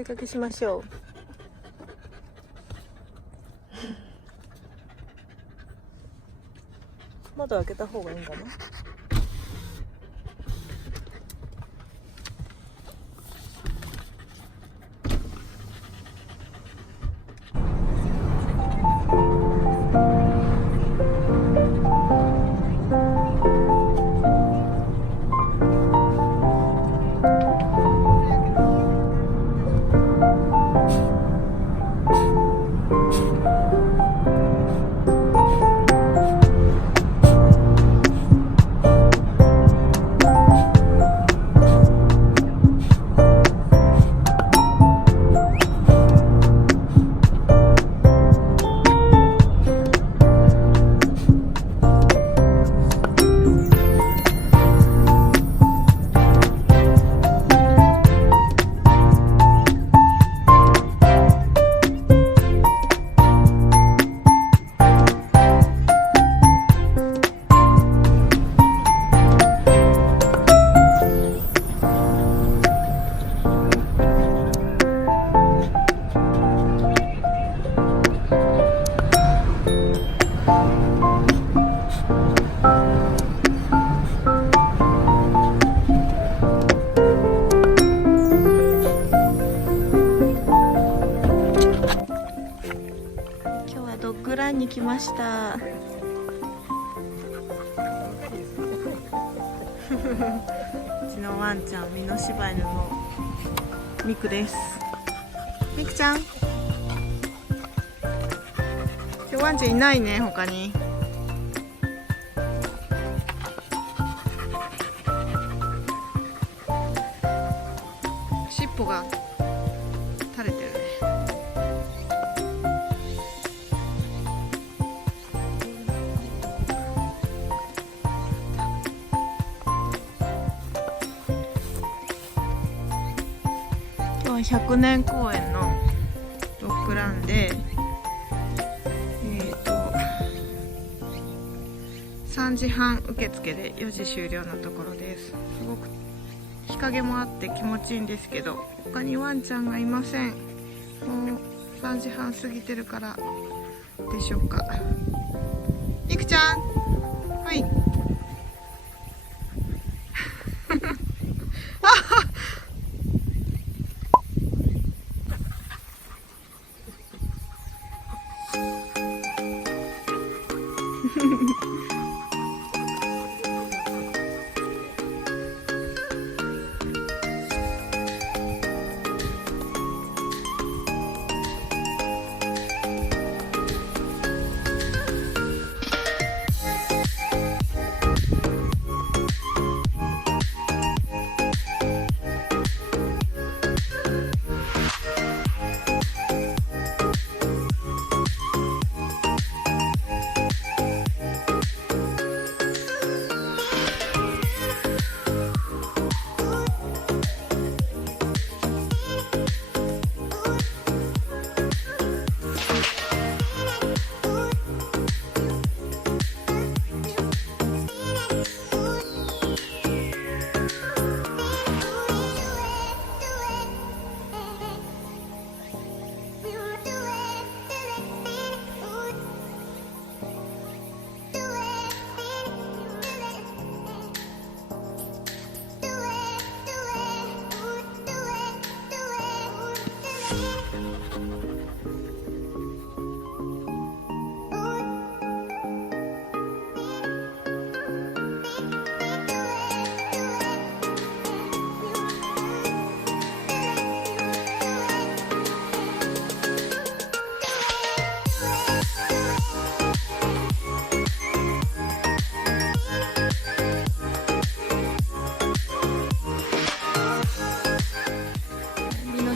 出かけしましょう。窓開けた方がいいんかな。ドッグランに来ました。うちのワンちゃん、美濃柴犬のミクです。ミクちゃん、今日ワンちゃんいないね、他に。尻尾が垂れてるね。100年公園のドッグランで、3時半受付で4時終了のところです。すごく日陰もあって気持ちいいんですけど、他にワンちゃんがいません。もう3時半過ぎてるからでしょうか。いくちゃん、はい。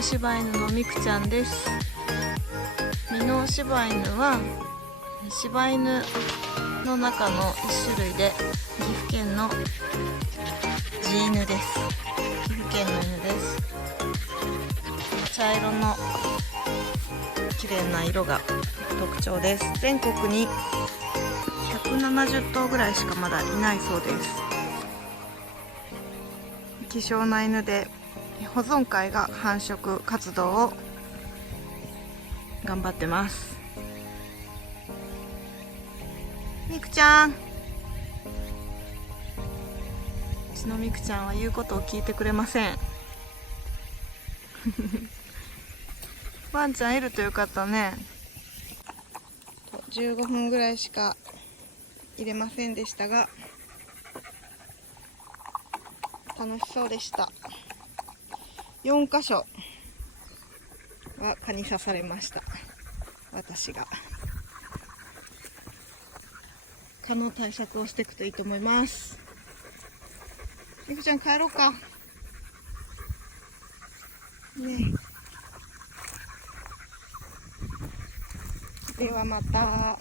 柴犬のミクちゃんです。美濃柴犬は柴犬の中の一種類で岐阜県の地犬です。岐阜県の犬です。茶色の綺麗な色が特徴です。全国に170頭ぐらいしかまだいないそうです。希少な犬で保存会が繁殖活動を頑張ってます。みくちゃん、うちのみくちゃんは言うことを聞いてくれません。ワンちゃんいるとよかったね。15分ぐらいしか入れませんでしたが、楽しそうでした。4箇所は蚊に刺されました。私が蚊の対策をしていくといいと思います。みくちゃん帰ろうかね。ではまた。